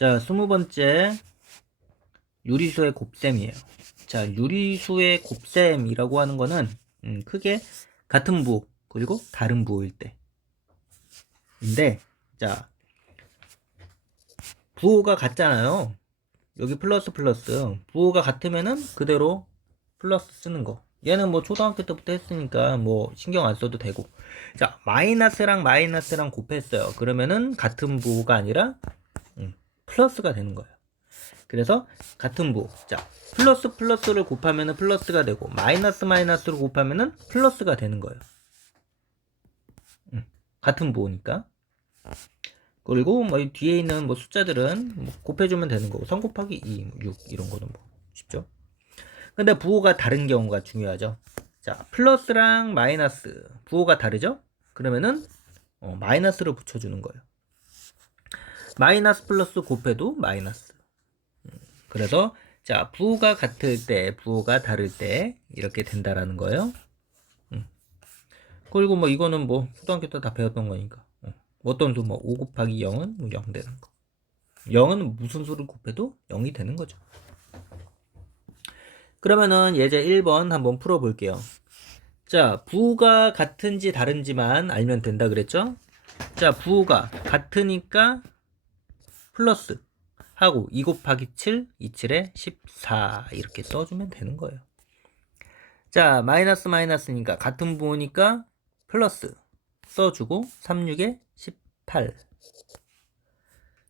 자, 20번째 유리수의 곱셈이에요. 자, 유리수의 곱셈이라고 하는 거는 크게 같은 부호 그리고 다른 부호일 때인데, 자, 부호가 같잖아요. 여기 플러스 플러스 부호가 같으면은 그대로 플러스 쓰는 거. 얘는 뭐 초등학교 때부터 했으니까 뭐 신경 안 써도 되고. 자, 마이너스랑 마이너스랑 곱했어요. 그러면은 같은 부호가 아니라 플러스가 되는 거예요. 그래서 같은 부호. 자, 플러스 플러스를 곱하면은 플러스가 되고 마이너스 마이너스를 곱하면은 플러스가 되는 거예요. 같은 부호니까. 그리고 뭐 뒤에 있는 뭐 숫자들은 뭐 곱해주면 되는 거고 3 곱하기 2, 6 이런 거는 뭐 쉽죠. 근데 부호가 다른 경우가 중요하죠. 자, 플러스랑 마이너스 부호가 다르죠? 그러면은 마이너스를 붙여주는 거예요. 마이너스 플러스 곱해도 마이너스. 그래서 자, 부호가 같을 때, 부호가 다를 때 이렇게 된다라는 거예요. 그리고 뭐 이거는 뭐 초등학교 때 다 배웠던 거니까. 어떤 수 뭐 5 곱하기 0은 뭐 0 되는 거. 0은 무슨 수를 곱해도 0이 되는 거죠. 그러면은 예제 1번 한번 풀어볼게요. 자, 부호가 같은지 다른지만 알면 된다 그랬죠? 자, 부호가 같으니까 플러스 하고 2 곱하기 7, 2, 7에 14 이렇게 써주면 되는 거예요. 자, 마이너스 마이너스니까 같은 부호니까 플러스 써주고 3, 6에 18.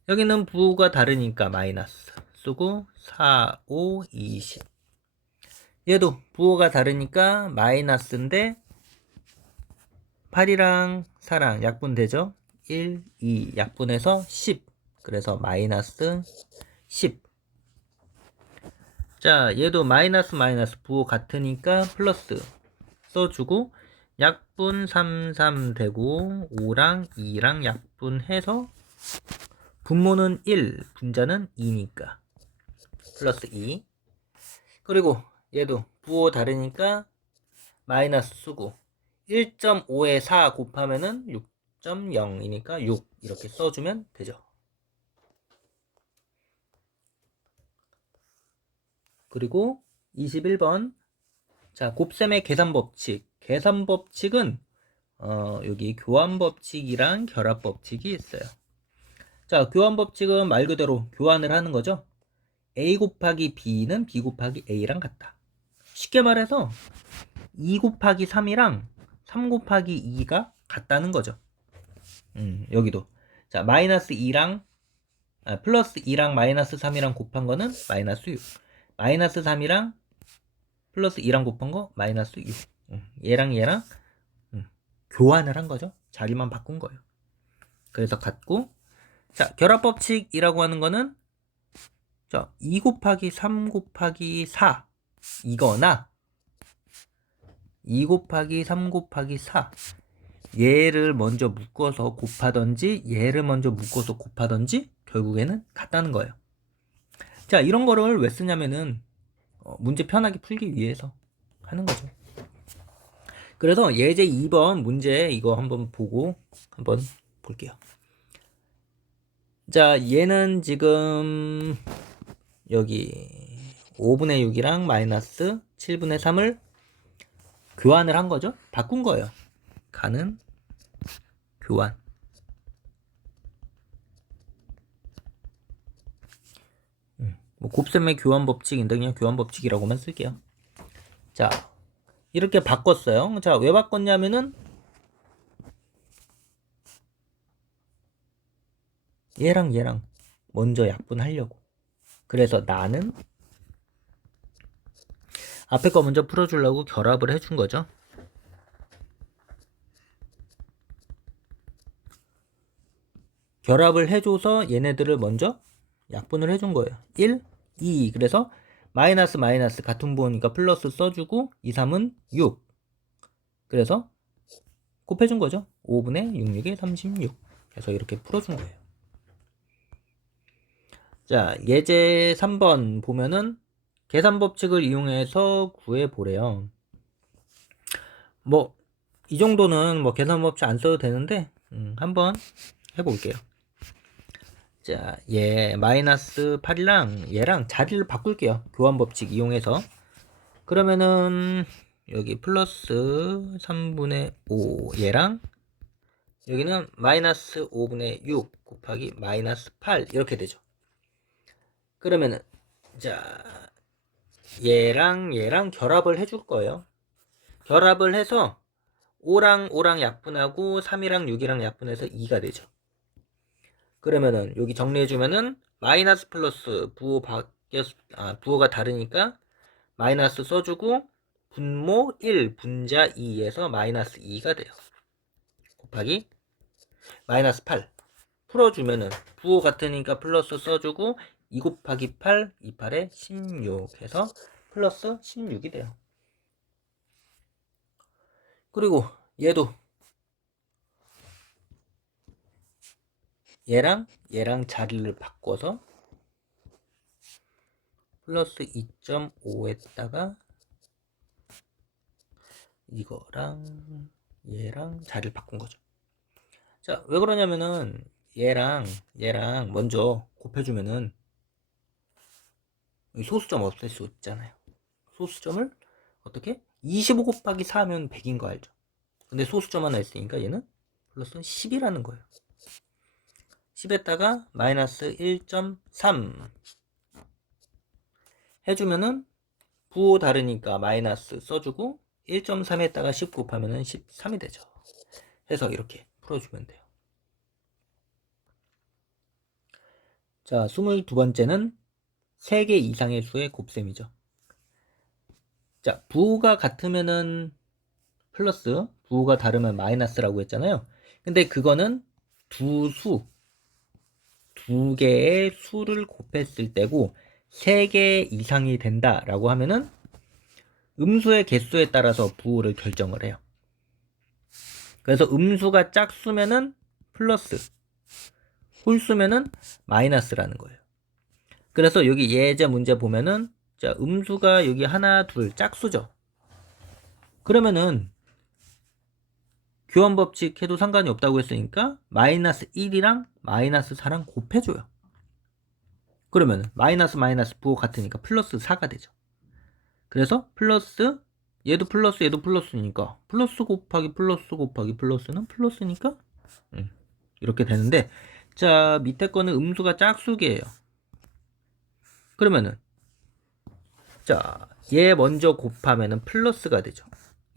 여기는 부호가 다르니까 마이너스 쓰고 4, 5, 20. 얘도 부호가 다르니까 마이너스인데 8이랑 4랑 약분되죠? 1, 2 약분해서 10. 그래서 마이너스 10. 자, 얘도 마이너스 마이너스 부호 같으니까 플러스 써주고 약분 3, 3 되고 5랑 2랑 약분해서 분모는 1, 분자는 2니까 플러스 2. 그리고 얘도 부호 다르니까 마이너스 쓰고 1.5에 4 곱하면은 6.0이니까 6 이렇게 써주면 되죠. 그리고 21번 자, 곱셈의 계산법칙. 계산법칙은 여기 교환법칙이랑 결합법칙이 있어요. 자, 교환법칙은 말 그대로 교환을 하는 거죠. A 곱하기 B는 B 곱하기 A랑 같다. 쉽게 말해서 2 곱하기 3이랑 3 곱하기 2가 같다는 거죠. 여기도. 자, 마이너스 2랑, 플러스 2랑 마이너스 3이랑 곱한 거는 마이너스 6. 마이너스 3이랑 플러스 2랑 곱한 거 마이너스 6. 얘랑 얘랑 교환을 한 거죠. 자리만 바꾼 거예요. 그래서 같고, 자, 결합법칙이라고 하는 거는 자, 2 곱하기 3 곱하기 4 이거나 2 곱하기 3 곱하기 4 얘를 먼저 묶어서 곱하던지 얘를 먼저 묶어서 곱하던지 결국에는 같다는 거예요. 자, 이런 거를 왜 쓰냐면은 문제 편하게 풀기 위해서 하는 거죠. 그래서 예제 2번 문제 이거 한번 보고 한번 볼게요. 자, 얘는 지금 여기 5분의 6이랑 마이너스 7분의 3을 교환을 한 거죠. 바꾼 거예요. 가는 교환. 뭐 곱셈의 교환 법칙인데 그냥 교환 법칙이라고만 쓸게요. 자, 이렇게 바꿨어요. 자, 왜 바꿨냐면은 얘랑 얘랑 먼저 약분하려고. 그래서 나는 앞에 거 먼저 풀어주려고 결합을 해준 거죠. 결합을 해줘서 얘네들을 먼저 약분을 해준 거예요. 1, 2. 그래서 마이너스 마이너스 같은 부호니까 플러스 써주고 2, 3은 6. 그래서 곱해준 거죠. 5분의 6, 6에 36. 그래서 이렇게 풀어준 거예요. 자, 예제 3번 보면은 계산법칙을 이용해서 구해보래요. 뭐, 이 정도는 뭐 계산법칙 안 써도 되는데, 한번 해볼게요. 자, 얘 마이너스 8이랑 얘랑 자리를 바꿀게요. 교환 법칙 이용해서. 그러면은 여기 플러스 3분의 5 얘랑 여기는 마이너스 5분의 6 곱하기 마이너스 8 이렇게 되죠. 그러면은 자, 얘랑 결합을 해줄 거예요. 결합을 해서 5랑 약분하고 3이랑 6이랑 약분해서 2가 되죠. 그러면은 여기 정리해주면은 마이너스 플러스 부호가 다르니까 마이너스 써주고 분모 1 분자 2에서 마이너스 2가 돼요. 곱하기 마이너스 8 풀어주면은 부호 같으니까 플러스 써주고 2 곱하기 8 28에 16 해서 플러스 16이 돼요. 그리고 얘도 얘랑 자리를 바꿔서 플러스 2.5에다가 이거랑 얘랑 자리를 바꾼 거죠. 자, 왜 그러냐면은 얘랑 먼저 곱해주면은 소수점 없앨 수 있잖아요. 소수점을 어떻게? 25 곱하기 4하면 100인 거 알죠? 근데 소수점 하나 있으니까 얘는 플러스 10이라는 거예요. 10에다가 마이너스 1.3 해주면은 부호 다르니까 마이너스 써주고 1.3에다가 10 곱하면은 13이 되죠. 해서 이렇게 풀어주면 돼요. 자, 22번째는 3개 이상의 수의 곱셈이죠. 자, 부호가 같으면은 플러스, 부호가 다르면 마이너스라고 했잖아요. 근데 그거는 두 개의 수를 곱했을 때고 3개 이상이 된다라고 하면은 음수의 개수에 따라서 부호를 결정을 해요. 그래서 음수가 짝수면은 플러스, 홀수면은 마이너스라는 거예요. 그래서 여기 예제 문제 보면은 자, 음수가 여기 하나, 둘 짝수죠. 그러면은 교환 법칙 해도 상관이 없다고 했으니까 마이너스 1이랑 마이너스 4랑 곱해줘요. 그러면 마이너스 부호 같으니까 플러스 4가 되죠. 그래서 플러스 얘도 플러스니까 플러스 곱하기 플러스는 플러스니까 이렇게 되는데 자 밑에 거는 음수가 짝수기예요. 그러면은 자 얘 먼저 곱하면은 플러스가 되죠.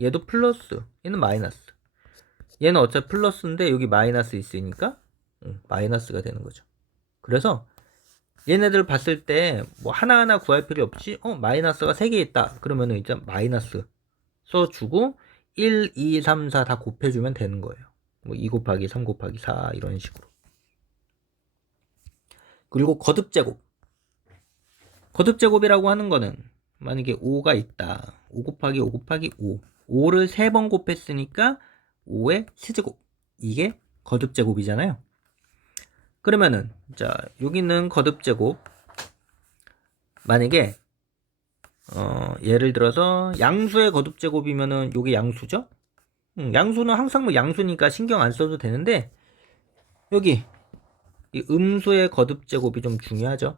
얘도 플러스 얘는 마이너스 얘는 어차피 플러스인데 여기 마이너스 있으니까 마이너스가 되는 거죠. 그래서 얘네들 봤을 때 뭐 하나하나 구할 필요 없이 마이너스가 3개 있다 그러면은 이제 마이너스 써주고 1, 2, 3, 4 다 곱해주면 되는 거예요. 뭐 2 곱하기 3 곱하기 4 이런 식으로. 그리고 거듭제곱이라고 하는 거는 만약에 5가 있다 5 곱하기 5 곱하기 5 5를 3번 곱했으니까 5의 세제곱 이게 거듭제곱이잖아요. 그러면은 자 여기는 거듭제곱 만약에 예를 들어서 양수의 거듭제곱이면은 요게 양수죠? 양수는 항상 뭐 양수니까 신경 안 써도 되는데 여기 이 음수의 거듭제곱이 좀 중요하죠.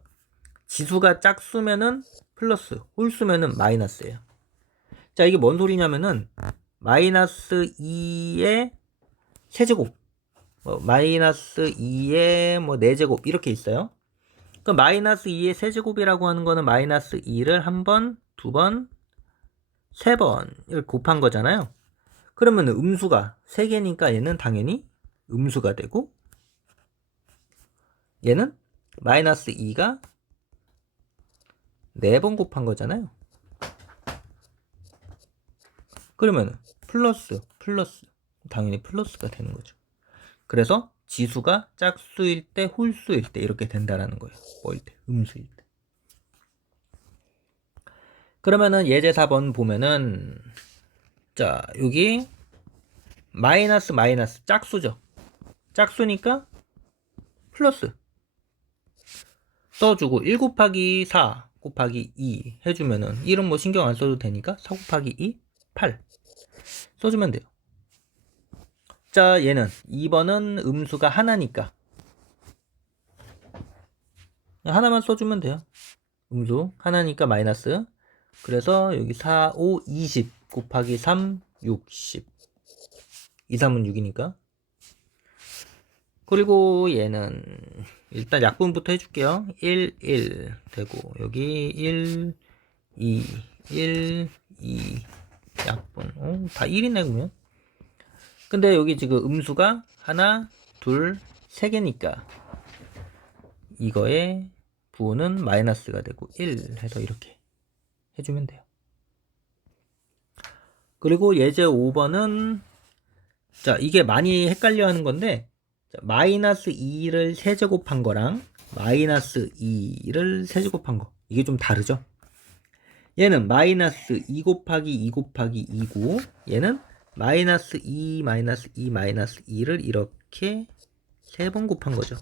지수가 짝수면은 플러스, 홀수면은 마이너스예요. 자 이게 뭔 소리냐면은 마이너스 2의 세제곱 마이너스 2의 뭐 4제곱 이렇게 있어요. 그 마이너스 2의 세제곱이라고 하는 거는 마이너스 2를 한 번, 두 번, 세 번을 곱한 거잖아요. 그러면 음수가 3개니까 얘는 당연히 음수가 되고 얘는 마이너스 2가 4번 곱한 거잖아요. 그러면 플러스 당연히 플러스가 되는 거죠. 그래서 지수가 짝수일 때 홀수일 때 이렇게 된다라는 거예요. 뭐일 때? 음수일 때. 그러면은 예제 4번 보면은 자 여기 마이너스 짝수죠. 짝수니까 플러스 써주고 1 곱하기 4 곱하기 2 해주면은 1은 뭐 신경 안 써도 되니까 4 곱하기 2 8 써주면 돼요. 자 얘는 2번은 음수가 하나니까 하나만 써주면 돼요. 음수 하나니까 마이너스. 그래서 여기 4, 5, 20 곱하기 3, 60. 2, 3은 6이니까. 그리고 얘는 일단 약분부터 해줄게요. 1, 1 되고 여기 1, 2, 1, 2 약분. 다 1이네 그러면. 근데 여기 지금 음수가 하나, 둘, 세 개니까 이거의 부호는 마이너스가 되고 1 해서 이렇게 해주면 돼요. 그리고 예제 5번은 자 이게 많이 헷갈려 하는 건데 자, 마이너스 2를 세제곱한 거랑 마이너스 2를 세제곱한 거 이게 좀 다르죠. 얘는 마이너스 2 곱하기 2 곱하기 2고 얘는 마이너스 2 마이너스 2 마이너스 2를 이렇게 3번 곱한 거죠.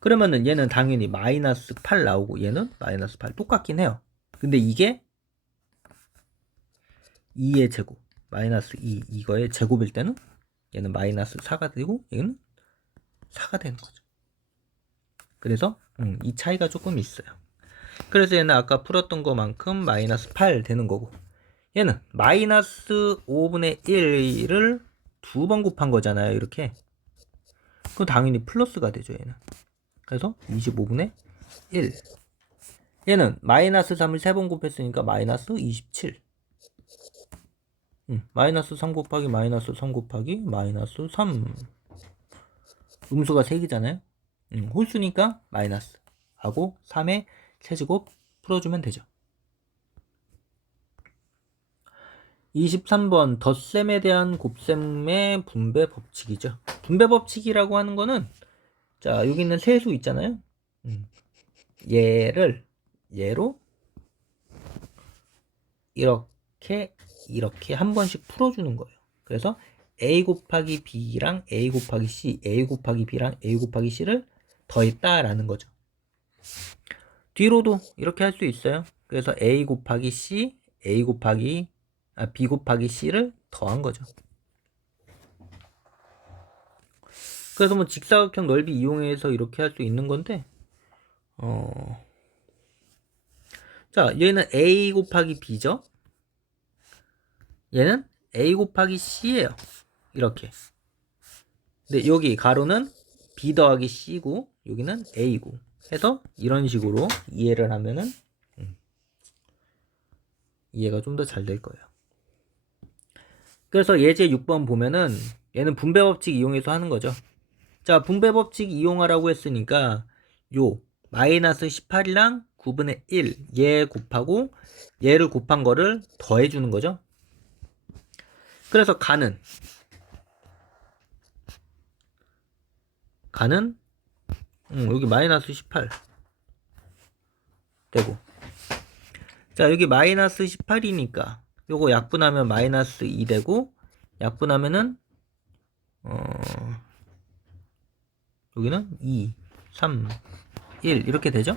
그러면은 얘는 당연히 마이너스 8 나오고 얘는 마이너스 8 똑같긴 해요. 근데 이게 2의 제곱 마이너스 2 이거의 제곱일 때는 얘는 마이너스 4가 되고 얘는 4가 되는 거죠. 그래서 이 차이가 조금 있어요. 그래서 얘는 아까 풀었던 것만큼 마이너스 8 되는 거고 얘는 마이너스 5분의 1을 2번 곱한 거잖아요. 이렇게. 그럼 당연히 플러스가 되죠. 얘는. 그래서 25분의 1. 얘는 마이너스 3을 3번 곱했으니까 마이너스 27. 마이너스 3 곱하기 마이너스 3 곱하기 마이너스 3. 음수가 3개잖아요. 홀수니까 마이너스 하고 3의 세제곱 풀어주면 되죠. 23번 덧셈에 대한 곱셈의 분배 법칙이죠. 분배 법칙이라고 하는 거는 자 여기 있는 세수 있잖아요. 얘로 이렇게 한 번씩 풀어주는 거예요. 그래서 a 곱하기 b랑 a 곱하기 c, a 곱하기 b랑 a 곱하기 c를 더했다라는 거죠. 뒤로도 이렇게 할 수 있어요. 그래서 a 곱하기 c, b 곱하기 c를 더한 거죠. 그래서 뭐 직사각형 넓이 이용해서 이렇게 할 수 있는 건데 자 얘는 a 곱하기 b죠. 얘는 a 곱하기 c예요. 이렇게. 근데 여기 가로는 b 더하기 c고 여기는 a고 해서 이런 식으로 이해를 하면은 이해가 좀 더 잘 될 거예요. 그래서 예제 6번 보면은 얘는 분배 법칙 이용해서 하는 거죠. 자, 분배 법칙 이용하라고 했으니까 요 마이너스 18이랑 9분의 1 얘 곱하고 얘를 곱한 거를 더해 주는 거죠. 그래서 가는 여기 마이너스 18 되고 자 여기 마이너스 18이니까 요거 약분하면 마이너스 2 되고 약분하면은 여기는 2 3 1 이렇게 되죠.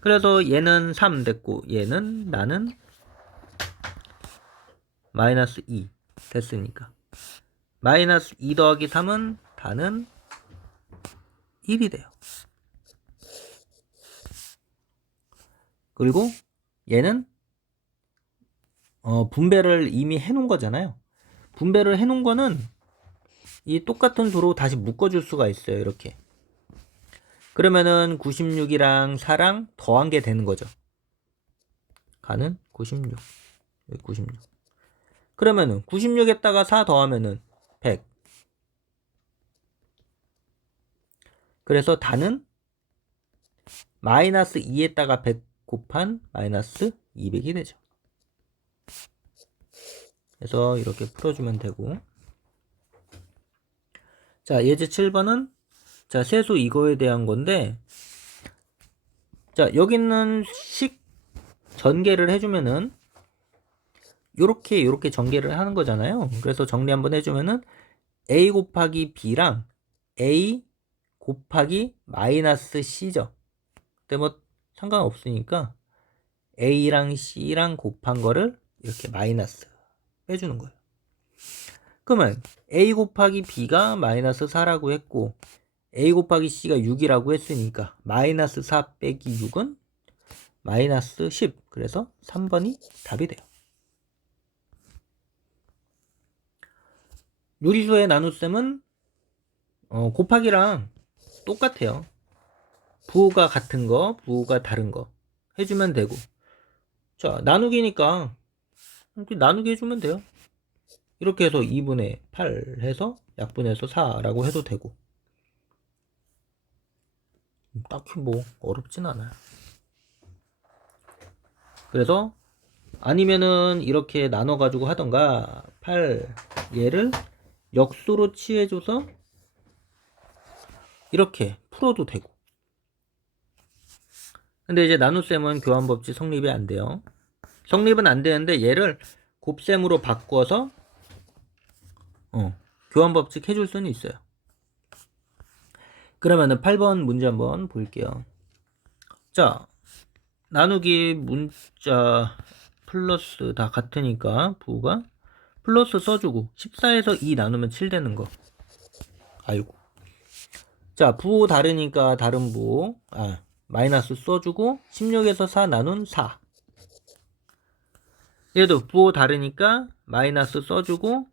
그래서 얘는 3 됐고 얘는 나는 마이너스 2 됐으니까 마이너스 2 더하기 3은 다는 1이 돼요. 그리고 얘는 분배를 이미 해놓은 거잖아요. 분배를 해놓은 거는 이 똑같은 수로 다시 묶어줄 수가 있어요. 이렇게. 그러면은 96이랑 4랑 더한 게 되는 거죠. 가는 96. 여기 96. 그러면은 96에다가 4 더하면은 100. 그래서 다는 마이너스 2에다가 100 곱한 마이너스 200이 되죠. 그래서 이렇게 풀어주면 되고 자 예제 7번은 자 세수 이거에 대한 건데 자 여기 있는 식 전개를 해주면은 요렇게 전개를 하는 거잖아요. 그래서 정리 한번 해주면은 a 곱하기 b랑 a 곱하기 마이너스 c죠. 근데 뭐 상관없으니까 a랑 c랑 곱한 거를 이렇게 마이너스 빼주는 거예요. 그러면 a 곱하기 b가 마이너스 4라고 했고 a 곱하기 c가 6이라고 했으니까 마이너스 4 빼기 6은 마이너스 10. 그래서 3번이 답이 돼요. 유리수의 나눗셈은 곱하기랑 똑같아요. 부호가 같은 거, 부호가 다른 거 해주면 되고. 자, 나누기니까 이렇게 나누기 해주면 돼요. 이렇게 해서 2분의 8 해서 약분해서 4라고 해도 되고. 딱히 뭐 어렵진 않아요. 그래서 아니면은 이렇게 나눠 가지고 하던가 8 얘를 역수로 취해줘서 이렇게 풀어도 되고. 근데 이제 나눗셈은 교환법칙 성립이 안 돼요. 성립은 안 되는데 얘를 곱셈으로 바꿔서 교환법칙 해줄 수는 있어요. 그러면은 8번 문제 한번 볼게요. 자, 나누기 문자 플러스 다 같으니까 부호가 플러스 써주고 14에서 2 나누면 7 되는 거 알고. 자, 부호 다르니까 다른 부호 마이너스 써주고 16에서 4 나눈 4. 얘도 부호 다르니까 마이너스 써주고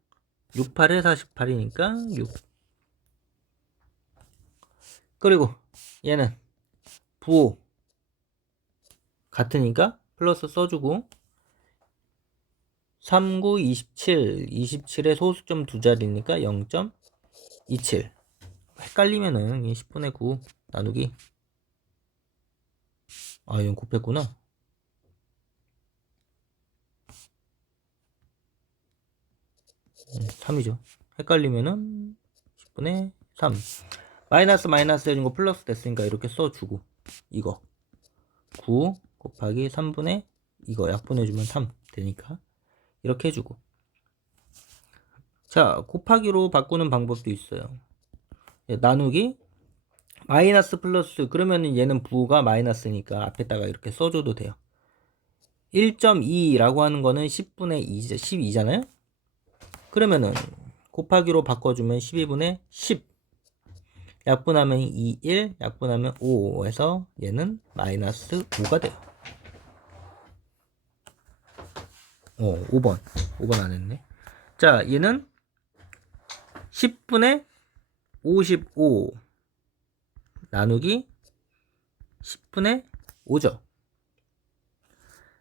6, 8에 48이니까 6. 그리고 얘는 부호 같으니까 플러스 써주고 3, 9, 27. 27에 소수점 두 자리니까 0.27. 헷갈리면은 10분의 9 나누기 이건 곱했구나. 3이죠. 헷갈리면은 10분의 3. 마이너스 마이너스 해준 거 플러스 됐으니까 이렇게 써주고 이거 9 곱하기 3분의 이거 약분해주면 3 되니까 이렇게 해주고. 자, 곱하기로 바꾸는 방법도 있어요. 나누기 마이너스 플러스 그러면은 얘는 부호가 마이너스니까 앞에다가 이렇게 써줘도 돼요. 1.2라고 하는 거는 10분의 2, 12잖아요. 그러면은 곱하기로 바꿔주면 12분의 10. 약분하면 2, 1, 약분하면 5에서 얘는 마이너스 5가 돼요. 5번. 5번 안 했네. 자, 얘는 10분의 55 나누기 10분의 5죠.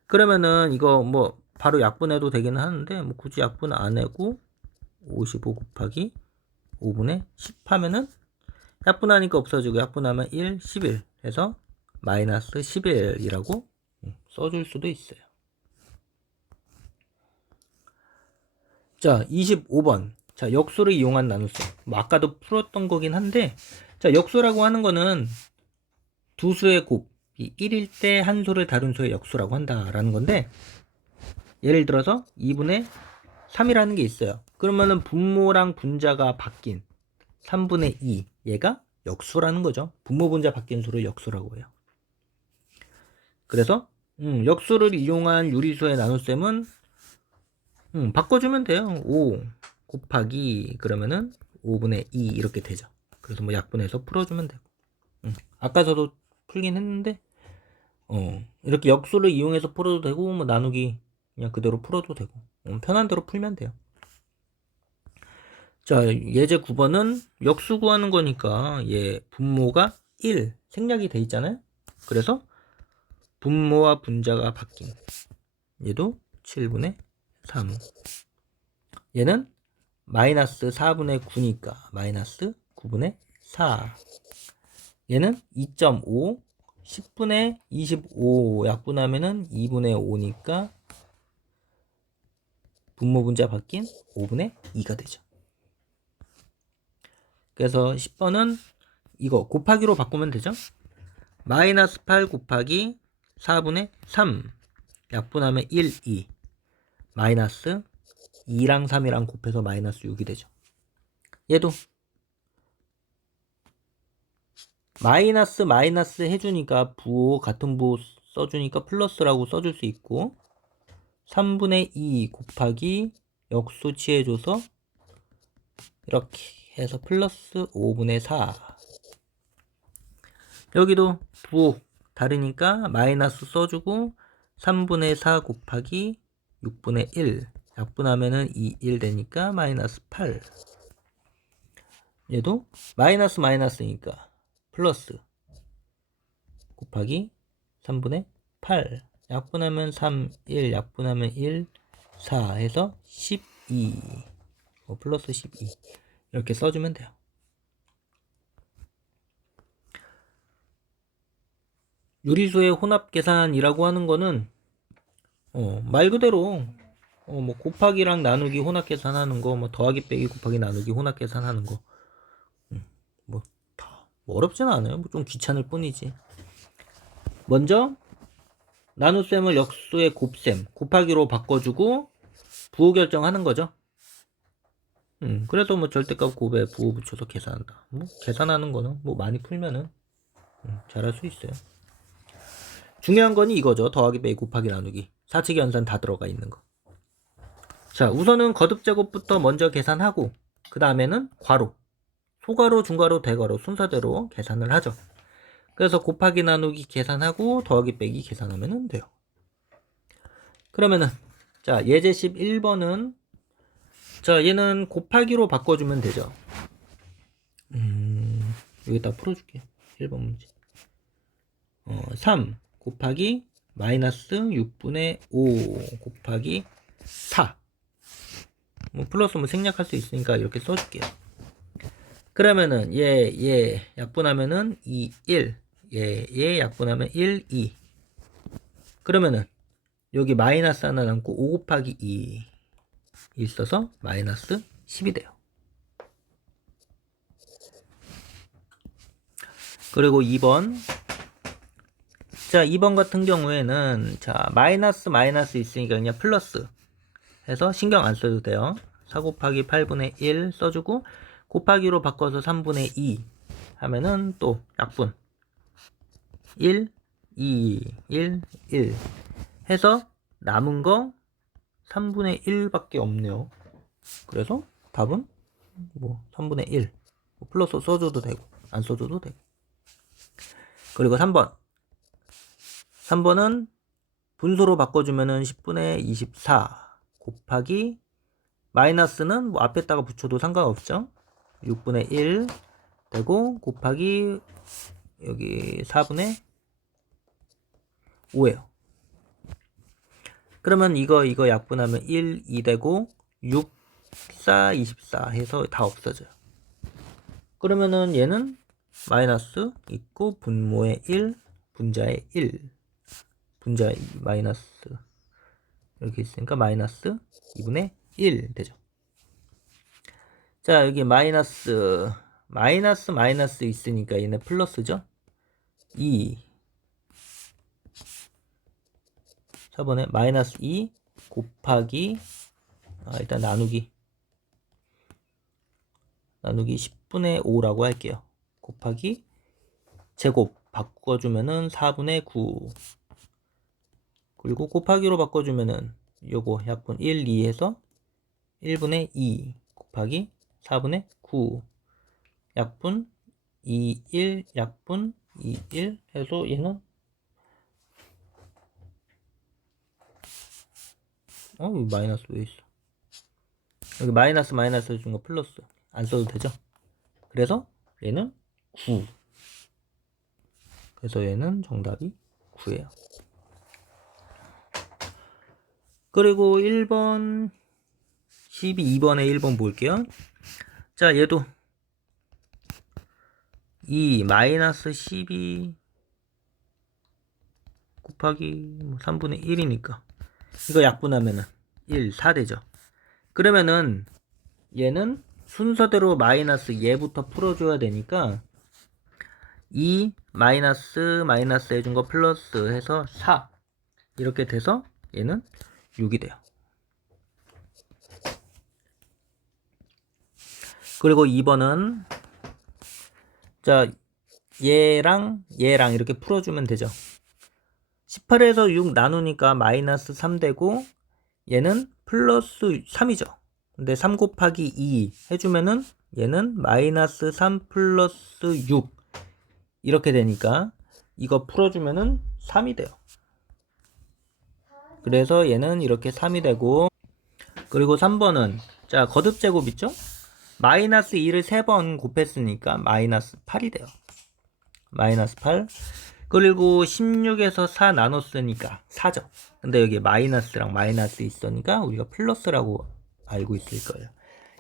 그러면은 이거 뭐 바로 약분해도 되기는 하는데 뭐 굳이 약분 안 하고 55 곱하기 5분의 10 하면은 약분하니까 없어지고 약분하면 1, 11 해서 마이너스 11이라고 써줄 수도 있어요. 자, 25번. 자, 역수를 이용한 나눗셈. 뭐 아까도 풀었던 거긴 한데, 자, 역수라고 하는 거는 두 수의 곱이 1일 때 한 수를 다른 수의 역수라고 한다라는 건데, 예를 들어서 2분의 3이라는 게 있어요. 그러면은 분모랑 분자가 바뀐 3분의 2 얘가 역수라는 거죠. 분모 분자 바뀐 수를 역수라고 해요. 그래서 역수를 이용한 유리수의 나눗셈은 바꿔주면 돼요. 5 곱하기 그러면은 5분의 2 이렇게 되죠. 그래서 뭐 약분해서 풀어주면 되고. 아까 저도 풀긴 했는데 이렇게 역수를 이용해서 풀어도 되고 뭐 나누기 그냥 그대로 풀어도 되고 편한 대로 풀면 돼요. 자, 예제 9번은 역수 구하는 거니까 얘 분모가 1 생략이 돼 있잖아요. 그래서 분모와 분자가 바뀐 얘도 7분의 3. 얘는 마이너스 4분의 9니까 마이너스 9분의 4. 얘는 2.5 10분의 25 약분하면은 2분의 5니까 분모 분자 바뀐 5분의 2가 되죠. 그래서 10번은 이거 곱하기로 바꾸면 되죠. 마이너스 8 곱하기 4분의 3 약분하면 1, 2 마이너스 2랑 3이랑 곱해서 마이너스 6이 되죠. 얘도 마이너스 마이너스 해주니까 부호 같은 부호 써주니까 플러스라고 써줄 수 있고 3분의 2 곱하기 역수 취해줘서 이렇게 해서 플러스 5분의 4 여기도 부호 다르니까 마이너스 써주고 3분의 4 곱하기 6분의 1 약분하면은 1 되니까 마이너스 8. 얘도 마이너스 마이너스니까 플러스 곱하기 3분의 8 약분하면 3, 1 약분하면 1, 4 해서 12 플러스 12 이렇게 써주면 돼요. 요리수의 혼합 계산이라고 하는 거는 말 그대로 뭐 곱하기랑 나누기 혼합 계산하는 거, 뭐 더하기 빼기 곱하기 나누기 혼합 계산하는 거, 뭐 어렵진 않아요. 뭐 좀 귀찮을 뿐이지. 먼저 나눗셈을 역수의 곱셈 곱하기로 바꿔주고 부호 결정하는 거죠. 그래서 뭐 절대값 곱에 부호 붙여서 계산한다. 뭐 계산하는 거는 뭐 많이 풀면은 잘할 수 있어요. 중요한 건 이거죠. 더하기 빼기 곱하기 나누기 사칙 연산 다 들어가 있는 거. 자, 우선은 거듭 제곱부터 먼저 계산하고 그 다음에는 괄호, 소괄호, 중괄호, 대괄호 순서대로 계산을 하죠. 그래서 곱하기 나누기 계산하고 더하기 빼기 계산하면 돼요. 그러면은 자, 예제식 1번은 자, 얘는 곱하기로 바꿔주면 되죠. 여기다 풀어줄게요. 1번 문제. 3 곱하기 마이너스 6분의 5 곱하기 4. 뭐 플러스 뭐 생략할 수 있으니까 이렇게 써줄게요. 그러면은 얘 약분하면은 2, 1. 얘 약분하면 1, 2. 그러면은 여기 마이너스 하나 남고 5 곱하기 2 있어서 마이너스 10이 돼요. 그리고 2번. 자, 2번 같은 경우에는 자, 마이너스 있으니까 그냥 플러스 해서 신경 안 써도 돼요. 4 곱하기 8분의 1 써주고 곱하기로 바꿔서 3분의 2 하면은 또 약분 1, 2, 1, 1 해서 남은 거 3분의 1밖에 없네요. 그래서 답은 뭐 3분의 1 플러스 써줘도 되고 안 써줘도 되고. 그리고 3번은 분소로 바꿔주면은 10분의 24 곱하기 마이너스는 뭐 앞에다가 붙여도 상관없죠. 6분의 1 되고 곱하기 여기 4분의 5예요. 그러면 이거 약분하면 1, 2 되고 6, 4, 24 해서 다 없어져요. 그러면은 얘는 마이너스 있고 분모의 1, 분자의 1, 분자의 마이너스 이렇게 있으니까 마이너스 2분의 1 되죠. 자, 여기 마이너스 있으니까 얘네 플러스죠. 2 4번에 마이너스 2 곱하기 일단 나누기 10분의 5라고 할게요. 곱하기 제곱 바꿔주면은 4분의 9 그리고 곱하기로 바꿔주면은 요거 약분 1, 2 해서 1분의 2 곱하기 4분의 9 약분 2, 1 약분 2, 1 해서 얘는 여기 마이너스 왜 있어? 여기 마이너스 해준 거 플러스 안 써도 되죠? 그래서 얘는 9. 그래서 얘는 정답이 9예요. 그리고 1번 12번에 1번 볼게요. 자, 얘도 2 마이너스 12 곱하기 3분의 1이니까 이거 약분하면은 1, 4 되죠. 그러면은 얘는 순서대로 마이너스 얘부터 풀어줘야 되니까 2 마이너스 해준 거 플러스 해서 4 이렇게 돼서 얘는 6이 돼요. 그리고 2번은 자, 얘랑 이렇게 풀어주면 되죠. 18에서 6 나누니까 마이너스 3 되고 얘는 플러스 3이죠. 근데 3 곱하기 2 해주면은 얘는 마이너스 3 플러스 6 이렇게 되니까 이거 풀어주면은 3이 돼요. 그래서 얘는 이렇게 3이 되고, 그리고 3번은 자 거듭제곱 있죠? 마이너스 2를 3번 곱했으니까 마이너스 8이 돼요. 마이너스 8. 그리고 16에서 4 나눴으니까 4죠. 근데 여기 마이너스랑 마이너스 있으니까 우리가 플러스라고 알고 있을 거예요.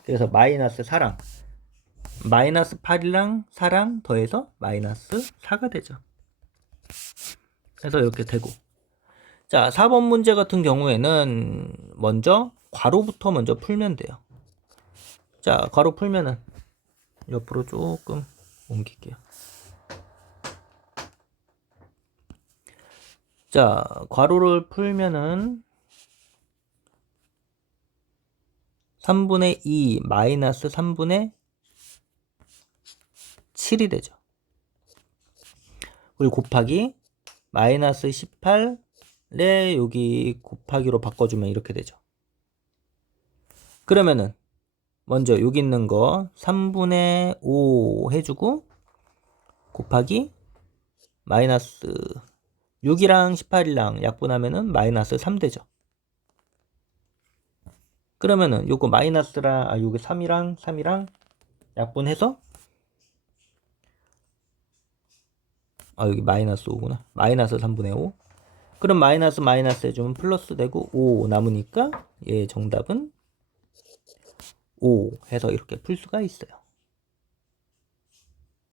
그래서 마이너스 4랑 마이너스 8이랑 4랑 더해서 마이너스 4가 되죠. 그래서 이렇게 되고. 자, 4번 문제 같은 경우에는 먼저 괄호부터 먼저 풀면 돼요. 자, 괄호 풀면은 옆으로 조금 옮길게요. 자, 괄호를 풀면은 3분의 2 마이너스 3분의 7이 되죠. 그리고 곱하기 마이너스 18에 여기 곱하기로 바꿔주면 이렇게 되죠. 그러면은 먼저 여기 있는 거 3분의 5 해주고 곱하기 마이너스 6이랑 18이랑 약분하면은 마이너스 3 되죠. 그러면은 요거 마이너스랑 요거 3이랑 약분해서 여기 마이너스 5구나. 마이너스 3분의 5. 그럼 마이너스 해주면 플러스 되고 5 남으니까 얘 정답은 5 해서 이렇게 풀 수가 있어요.